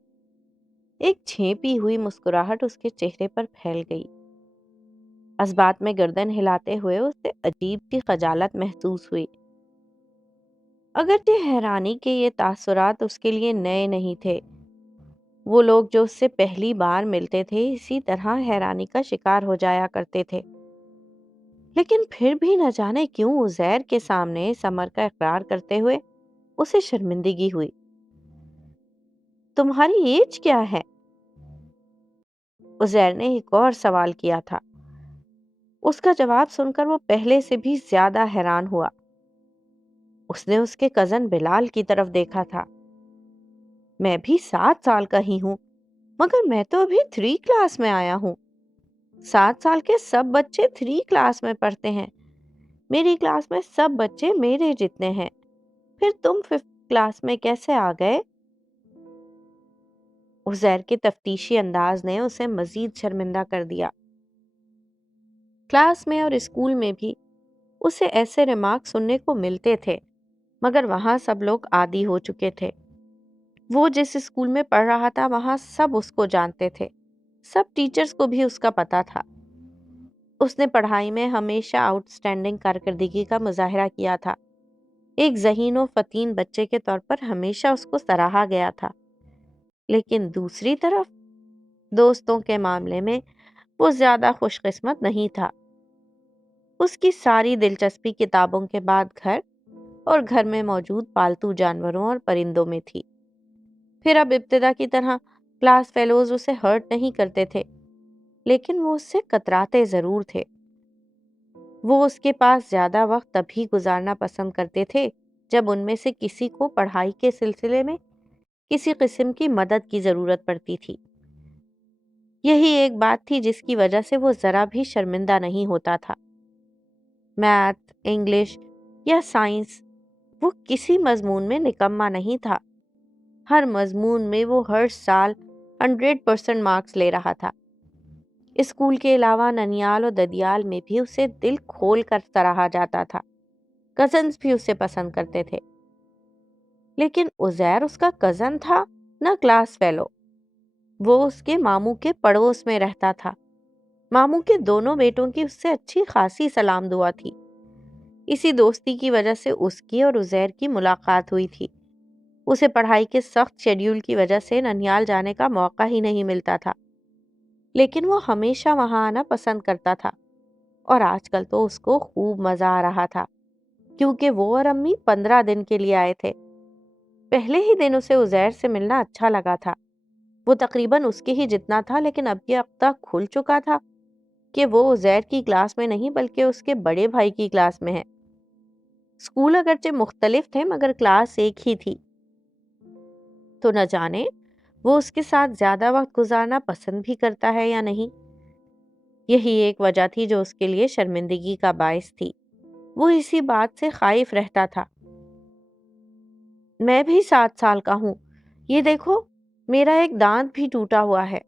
ایک چھینپی ہوئی مسکراہٹ اس کے چہرے پر پھیل گئی۔ اس بات میں گردن ہلاتے ہوئے اسے عجیب سی خجالت محسوس ہوئی۔ اگرچہ حیرانی کے یہ تاثرات اس کے لیے نئے نہیں تھے، وہ لوگ جو اس سے پہلی بار ملتے تھے اسی طرح حیرانی کا شکار ہو جایا کرتے تھے، لیکن پھر بھی نہ جانے کیوں عزیر کے سامنے اس امر کا اقرار کرتے ہوئے اسے شرمندگی ہوئی۔ تمہاری ایج کیا ہے؟ عزیر نے ایک اور سوال کیا تھا۔ اس کا جواب سن کر وہ پہلے سے بھی زیادہ حیران ہوا۔ اس نے اس کے کزن بلال کی طرف دیکھا تھا۔ میں بھی 7 سال کا ہی ہوں، مگر میں تو ابھی 3 کلاس میں آیا ہوں۔ 7 سال کے سب بچے 3 کلاس میں پڑھتے ہیں۔ میری کلاس میں سب بچے میرے جتنے ہیں، پھر تم 5th کلاس میں کیسے آ گئے؟ عزیر کے تفتیشی انداز نے اسے مزید شرمندہ کر دیا۔ کلاس میں اور اسکول میں بھی اسے ایسے ریمارک سننے کو ملتے تھے، مگر وہاں سب لوگ عادی ہو چکے تھے۔ وہ جس اسکول میں پڑھ رہا تھا وہاں سب اس کو جانتے تھے، سب ٹیچرز کو بھی اس کا پتہ تھا۔ اس نے پڑھائی میں ہمیشہ آؤٹ اسٹینڈنگ کارکردگی کا مظاہرہ کیا تھا۔ ایک ذہین و فطین بچے کے طور پر ہمیشہ اس کو سراہا گیا تھا، لیکن دوسری طرف دوستوں کے معاملے میں وہ زیادہ خوش قسمت نہیں تھا۔ اس کی ساری دلچسپی کتابوں کے بعد گھر اور گھر میں موجود پالتو جانوروں اور پرندوں میں تھی۔ پھر اب ابتدا کی طرح کلاس فیلوز اسے ہرٹ نہیں کرتے تھے، لیکن وہ اس سے کتراتے ضرور تھے۔ وہ اس کے پاس زیادہ وقت تبھی گزارنا پسند کرتے تھے جب ان میں سے کسی کو پڑھائی کے سلسلے میں کسی قسم کی مدد کی ضرورت پڑتی تھی۔ یہی ایک بات تھی جس کی وجہ سے وہ ذرا بھی شرمندہ نہیں ہوتا تھا۔ میتھ، انگلش یا سائنس، وہ کسی مضمون میں نکما نہیں تھا۔ ہر مضمون میں وہ ہر سال 100% مارکس لے رہا تھا۔ اسکول کے علاوہ ننیال اور ددیال میں بھی اسے دل کھول کر سراہا جاتا تھا۔ کزنز بھی اسے پسند کرتے تھے، لیکن عزیر اس کا کزن تھا نہ کلاس فیلو۔ وہ اس کے ماموں کے پڑوس میں رہتا تھا۔ ماموں کے دونوں بیٹوں کی اس سے اچھی خاصی سلام دعا تھی۔ اسی دوستی کی وجہ سے اس کی اور عزیر کی ملاقات ہوئی تھی۔ اسے پڑھائی کے سخت شیڈیول کی وجہ سے ننیال جانے کا موقع ہی نہیں ملتا تھا، لیکن وہ ہمیشہ وہاں آنا پسند کرتا تھا، اور آج کل تو اس کو خوب مزہ آ رہا تھا کیونکہ وہ اور امی 15 دن کے لیے آئے تھے۔ پہلے ہی دن اسے عزیر سے ملنا اچھا لگا تھا۔ وہ تقریباً اس کے ہی جتنا تھا، لیکن اب یہ عقدہ کھل چکا تھا کہ وہ عزیر کی کلاس میں نہیں بلکہ اس کے بڑے بھائی کی کلاس میں ہے۔ اسکول اگرچہ مختلف تھے مگر کلاس ایک ہی تھی۔ تو نہ جانے وہ اس کے ساتھ زیادہ وقت گزارنا پسند بھی کرتا ہے یا نہیں۔ یہی ایک وجہ تھی جو اس کے لیے شرمندگی کا باعث تھی۔ وہ اسی بات سے خائف رہتا تھا۔ میں بھی 7 سال کا ہوں، یہ دیکھو میرا ایک دانت بھی ٹوٹا ہوا ہے۔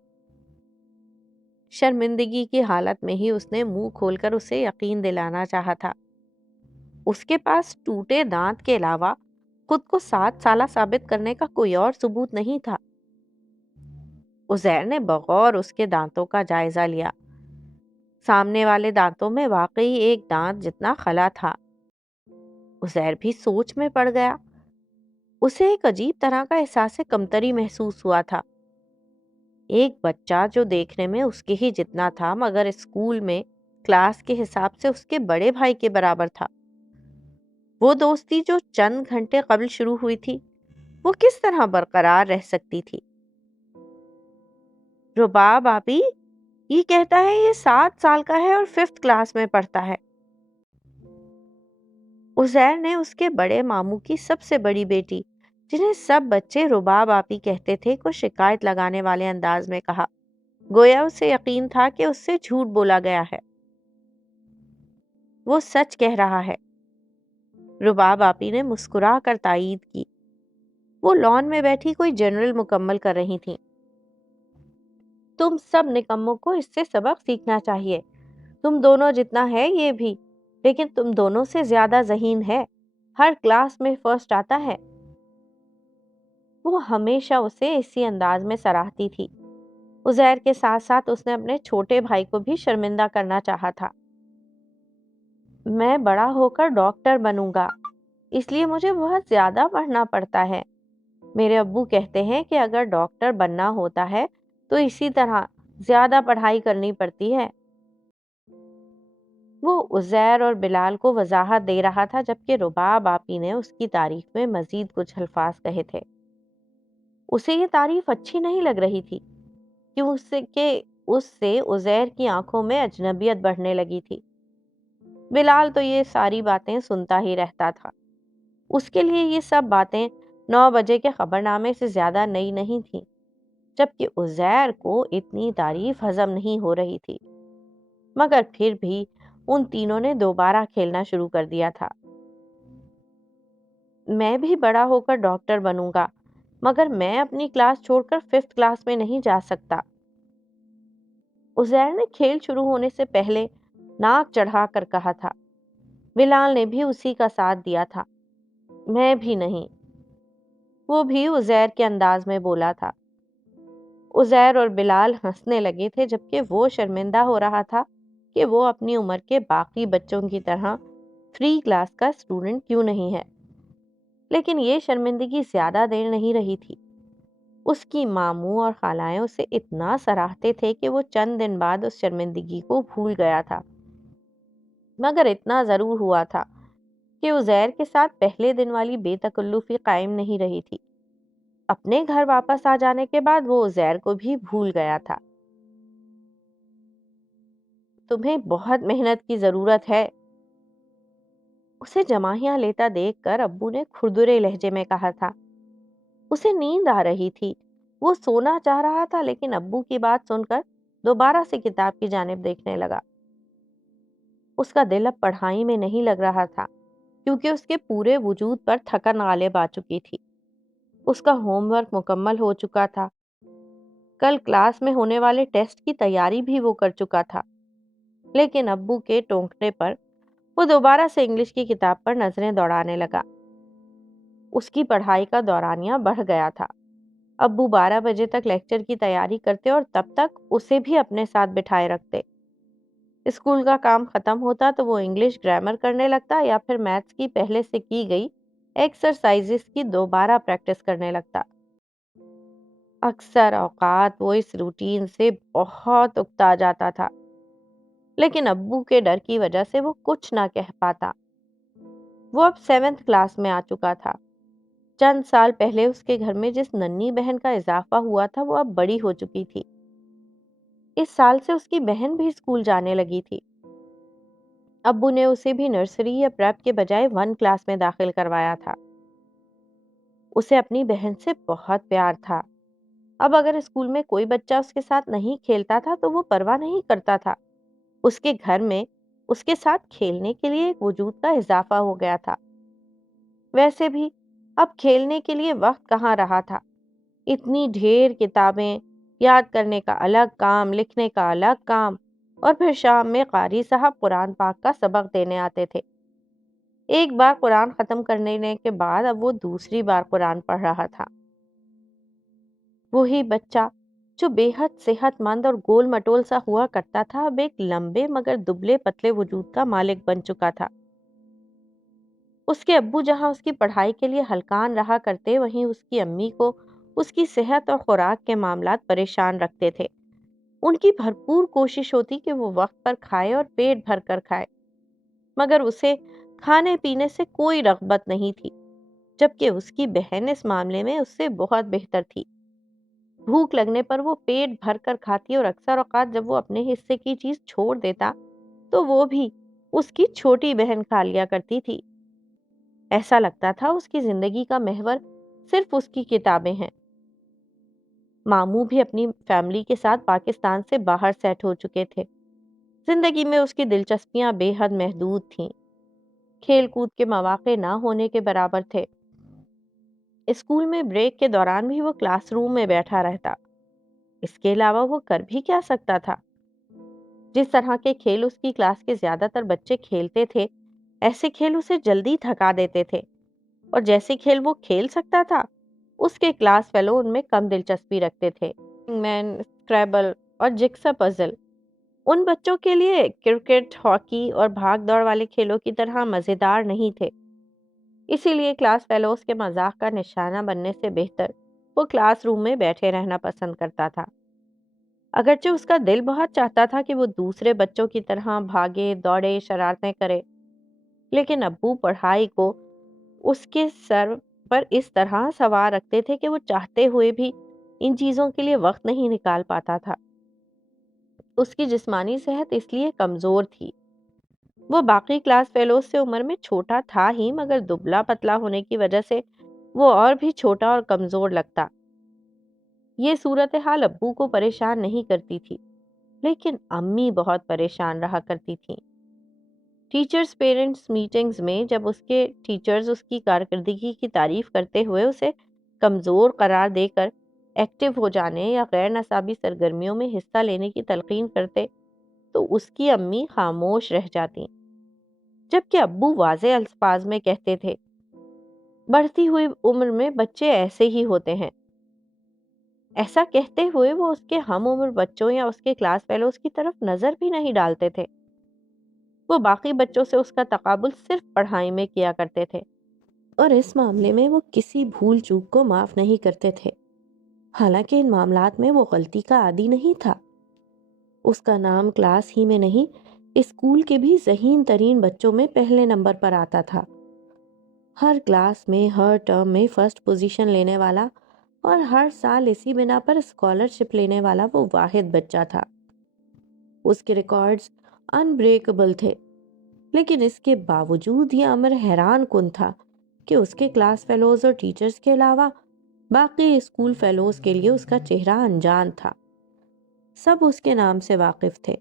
شرمندگی کی حالت میں ہی اس نے منہ کھول کر اسے یقین دلانا چاہا تھا۔ اس کے پاس ٹوٹے دانت کے علاوہ خود کو 7 سالہ ثابت کرنے کا کوئی اور ثبوت نہیں تھا۔ عزیر نے بغور اس کے دانتوں کا جائزہ لیا۔ سامنے والے دانتوں میں واقعی ایک دانت جتنا خلا تھا۔ عزیر بھی سوچ میں پڑ گیا۔ اسے ایک عجیب طرح کا احساس کمتری محسوس ہوا تھا۔ ایک بچہ جو دیکھنے میں اس کے ہی جتنا تھا مگر اسکول میں کلاس کے حساب سے اس کے بڑے بھائی کے برابر تھا۔ وہ دوستی جو چند گھنٹے قبل شروع ہوئی تھی وہ کس طرح برقرار رہ سکتی تھی؟ رباب آپی یہ کہتا ہے یہ 7 سال کا ہے اور 5th کلاس میں پڑھتا ہے۔ عزیر نے اس کے بڑے ماموں کی سب سے بڑی بیٹی، جنہیں سب بچے رباب آپی کہتے تھے، کو شکایت لگانے والے انداز میں کہا، گویا اسے یقین تھا کہ اس سے جھوٹ بولا گیا ہے۔ وہ سچ کہہ رہا ہے۔ رباب آپی نے مسکرا کر تائید کی۔ وہ لان میں بیٹھی کوئی جنرل مکمل کر رہی تھیں۔ تم سب نکموں کو اس سے سبق سیکھنا چاہیے۔ تم دونوں جتنا ہے یہ بھی، لیکن تم دونوں سے زیادہ ذہین ہے، ہر کلاس میں فرسٹ آتا ہے۔ وہ ہمیشہ اسے اسی انداز میں سراہتی تھی۔ عزیر کے ساتھ ساتھ اس نے اپنے چھوٹے بھائی کو بھی شرمندہ کرنا چاہا تھا۔ میں بڑا ہو کر ڈاکٹر بنوں گا، اس لیے مجھے بہت زیادہ پڑھنا پڑتا ہے۔ میرے ابو کہتے ہیں کہ اگر ڈاکٹر بننا ہوتا ہے تو اسی طرح زیادہ پڑھائی کرنی پڑتی ہے۔ وہ عزیر اور بلال کو وضاحت دے رہا تھا جبکہ رباب آپی نے اس کی تعریف میں مزید کچھ الفاظ کہے تھے۔ اسے یہ تعریف اچھی نہیں لگ رہی تھی کہ اس سے عزیر کی آنکھوں میں اجنبیت بڑھنے لگی تھی۔ بلال تو یہ ساری باتیں سنتا ہی رہتا تھا۔ اس کے لیے یہ سب باتیں 9 بجے کے خبرنامے سے زیادہ نئی نہیں تھیں، جبکہ عزیر کو اتنی تعریف ہضم نہیں ہو رہی تھی۔ مگر پھر بھی ان تینوں نے دوبارہ کھیلنا شروع کر دیا تھا۔ میں بھی بڑا ہو کر ڈاکٹر بنوں گا، مگر میں اپنی کلاس چھوڑ کر 5th کلاس میں نہیں جا سکتا۔ عزیر نے کھیل شروع ہونے سے پہلے ناک چڑھا کر کہا تھا۔ بلال نے بھی اسی کا ساتھ دیا تھا۔ میں بھی نہیں، وہ بھی عزیر کے انداز میں بولا تھا۔ عزیر اور بلال ہنسنے لگے تھے جبکہ وہ شرمندہ ہو رہا تھا کہ وہ اپنی عمر کے باقی بچوں کی طرح 3 کلاس کا اسٹوڈنٹ کیوں نہیں ہے۔ لیکن یہ شرمندگی زیادہ دیر نہیں رہی تھی۔ اس کی ماموں اور خالائیں اسے اتنا سراہتے تھے کہ وہ چند دن بعد اس شرمندگی کو بھول گیا تھا۔ مگر اتنا ضرور ہوا تھا کہ عزیر کے ساتھ پہلے دن والی بے تکلفی قائم نہیں رہی تھی۔ اپنے گھر واپس آ جانے کے بعد وہ عزیر کو بھی بھول گیا تھا۔ تمہیں بہت محنت کی ضرورت ہے، اسے جماہیاں لیتا دیکھ کر ابو نے کھردرے لہجے میں کہا تھا۔ اسے نیند آ رہی تھی، وہ سونا چاہ رہا تھا، لیکن ابو کی بات سن کر دوبارہ سے کتاب کی جانب دیکھنے لگا۔ اس کا دل اب پڑھائی میں نہیں لگ رہا تھا کیونکہ اس کے پورے وجود پر تھکن غالب آ چکی تھی۔ اس کا ہوم ورک مکمل ہو چکا تھا۔ کل کلاس میں ہونے والے ٹیسٹ کی تیاری بھی وہ کر چکا تھا، لیکن ابو کے ٹونکنے پر وہ دوبارہ سے انگلش کی کتاب پر نظریں دوڑانے لگا۔ اس کی پڑھائی کا دورانیہ بڑھ گیا تھا۔ ابو 12 بجے تک لیکچر کی تیاری کرتے اور تب تک اسے بھی اپنے ساتھ بٹھائے رکھتے۔ اسکول کا کام ختم ہوتا تو وہ انگلش گرامر کرنے لگتا یا پھر میتھس کی پہلے سے کی گئی ایکسرسائزز کی دوبارہ پریکٹس کرنے لگتا۔ اکثر اوقات وہ اس روٹین سے بہت اکتا جاتا تھا، لیکن ابو کے ڈر کی وجہ سے وہ کچھ نہ کہہ پاتا۔ وہ اب 7th کلاس میں آ چکا تھا۔ چند سال پہلے اس کے گھر میں جس ننھی بہن کا اضافہ ہوا تھا وہ اب بڑی ہو چکی تھی۔ اس سال سے اس کی بہن بھی اسکول جانے لگی تھی۔ ابو نے اسے بھی نرسری یا پریپ کے بجائے 1 کلاس میں داخل کروایا تھا۔ اسے اپنی بہن سے بہت پیار تھا۔ اب اگر اسکول میں کوئی بچہ اس کے ساتھ نہیں کھیلتا تھا تو وہ پرواہ نہیں کرتا تھا۔ اس کے گھر میں اس کے ساتھ کھیلنے کے لیے ایک وجود کا اضافہ ہو گیا تھا۔ ویسے بھی اب کھیلنے کے لیے وقت کہاں رہا تھا۔ اتنی ڈھیر کتابیں، یاد کرنے کا الگ کام، لکھنے کا الگ کام، اور پھر شام میں قاری صاحب قرآن پاک کا سبق دینے آتے تھے۔ ایک بار قرآن ختم کرنے کے بعد اب وہ دوسری بار قرآن پڑھ رہا تھا۔ وہی بچہ جو بے حد صحت مند اور گول مٹول سا ہوا کرتا تھا، اب ایک لمبے مگر دبلے پتلے وجود کا مالک بن چکا تھا۔ اس کے ابو جہاں اس کی پڑھائی کے لیے ہلکان رہا کرتے، وہیں اس کی امی کو اس کی صحت اور خوراک کے معاملات پریشان رکھتے تھے۔ ان کی بھرپور کوشش ہوتی کہ وہ وقت پر کھائے اور پیٹ بھر کر کھائے، مگر اسے کھانے پینے سے کوئی رغبت نہیں تھی، جبکہ اس کی بہن اس معاملے میں اس سے بہت بہتر تھی۔ بھوک لگنے پر وہ پیٹ بھر کر کھاتی اور اکثر اوقات جب وہ اپنے حصے کی چیز چھوڑ دیتا تو وہ بھی اس کی چھوٹی بہن کھا لیا کرتی تھی۔ ایسا لگتا تھا اس کی زندگی کا محور صرف اس کی کتابیں ہیں۔ ماموں بھی اپنی فیملی کے ساتھ پاکستان سے باہر سیٹ ہو چکے تھے۔ زندگی میں اس کی دلچسپیاں بے حد محدود تھیں، کھیل کود کے مواقع نہ ہونے کے برابر تھے۔ اسکول میں بریک کے دوران بھی وہ کلاس روم میں بیٹھا رہتا۔ اس کے علاوہ وہ کر بھی کیا سکتا تھا؟ جس طرح کے کھیل اس کی کلاس کے زیادہ تر بچے کھیلتے تھے، ایسے کھیل اسے جلدی تھکا دیتے تھے، اور جیسے کھیل وہ کھیل سکتا تھا اس کے کلاس فیلو ان میں کم دلچسپی رکھتے تھے۔ مین، اسکریبل اور جگسا پزل ان بچوں کے لیے کرکٹ، ہاکی اور بھاگ دوڑ والے کھیلوں کی طرح مزیدار نہیں تھے۔ اسی لیے کلاس فیلوز کے مذاق کا نشانہ بننے سے بہتر وہ کلاس روم میں بیٹھے رہنا پسند کرتا تھا۔ اگرچہ اس کا دل بہت چاہتا تھا کہ وہ دوسرے بچوں کی طرح بھاگے، دوڑے، شرارتیں کرے، لیکن ابو پڑھائی کو اس کے سر پر اس طرح سوار رکھتے تھے کہ وہ چاہتے ہوئے بھی ان چیزوں کے لیے وقت نہیں نکال پاتا تھا۔ اس کی جسمانی صحت اس لیے کمزور تھی۔ وہ باقی کلاس فیلوز سے عمر میں چھوٹا تھا ہی، مگر دبلا پتلا ہونے کی وجہ سے وہ اور بھی چھوٹا اور کمزور لگتا۔ یہ صورتحال ابو کو پریشان نہیں کرتی تھی، لیکن امی بہت پریشان رہا کرتی تھیں۔ ٹیچرز پیرنٹس میٹنگز میں جب اس کے ٹیچرز اس کی کارکردگی کی تعریف کرتے ہوئے اسے کمزور قرار دے کر ایکٹیو ہو جانے یا غیر نصابی سرگرمیوں میں حصہ لینے کی تلقین کرتے تو اس کی امی خاموش رہ جاتی، جبکہ ابو واضح الفاظ میں کہتے تھے، بڑھتی ہوئی عمر میں بچے ایسے ہی ہوتے ہیں۔ ایسا کہتے ہوئے وہ اس کے ہم عمر بچوں یا اس کے کلاس فیلوز کی طرف نظر بھی نہیں ڈالتے تھے۔ وہ باقی بچوں سے اس کا تقابل صرف پڑھائی میں کیا کرتے تھے، اور اس معاملے میں وہ کسی بھول چوک کو معاف نہیں کرتے تھے۔ حالانکہ ان معاملات میں وہ غلطی کا عادی نہیں تھا۔ اس کا نام کلاس ہی میں نہیں، اسکول کے بھی ذہین ترین بچوں میں پہلے نمبر پر آتا تھا۔ ہر کلاس میں ہر ٹرم میں فرسٹ پوزیشن لینے والا اور ہر سال اسی بنا پر اسکالرشپ لینے والا وہ واحد بچہ تھا۔ اس کے ریکارڈز انبریکیبل تھے، لیکن اس کے باوجود یہ امر حیران کن تھا کہ اس کے کلاس فیلوز اور ٹیچرز کے علاوہ باقی اسکول فیلوز کے لیے اس کا چہرہ انجان تھا۔ سب اس کے نام سے واقف تھے،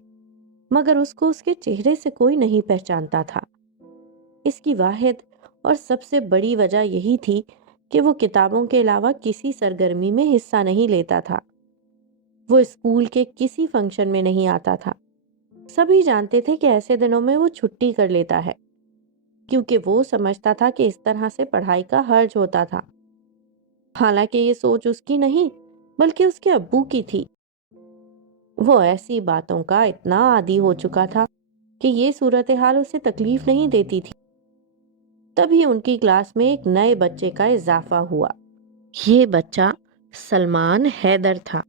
مگر اس کو اس کے چہرے سے کوئی نہیں پہچانتا تھا۔ اس کی واحد اور سب سے بڑی وجہ یہی تھی کہ وہ کتابوں کے علاوہ کسی سرگرمی میں حصہ نہیں لیتا تھا۔ وہ اسکول کے کسی فنکشن میں نہیں آتا تھا۔ سبھی جانتے تھے کہ ایسے دنوں میں وہ چھٹی کر لیتا ہے، کیونکہ وہ سمجھتا تھا کہ اس طرح سے پڑھائی کا حرج ہوتا تھا۔ حالانکہ یہ سوچ اس کی نہیں بلکہ اس کے ابو کی تھی۔ وہ ایسی باتوں کا اتنا عادی ہو چکا تھا کہ یہ صورتحال اسے تکلیف نہیں دیتی تھی۔ تبھی ان کی کلاس میں ایک نئے بچے کا اضافہ ہوا۔ یہ بچہ سلمان حیدر تھا۔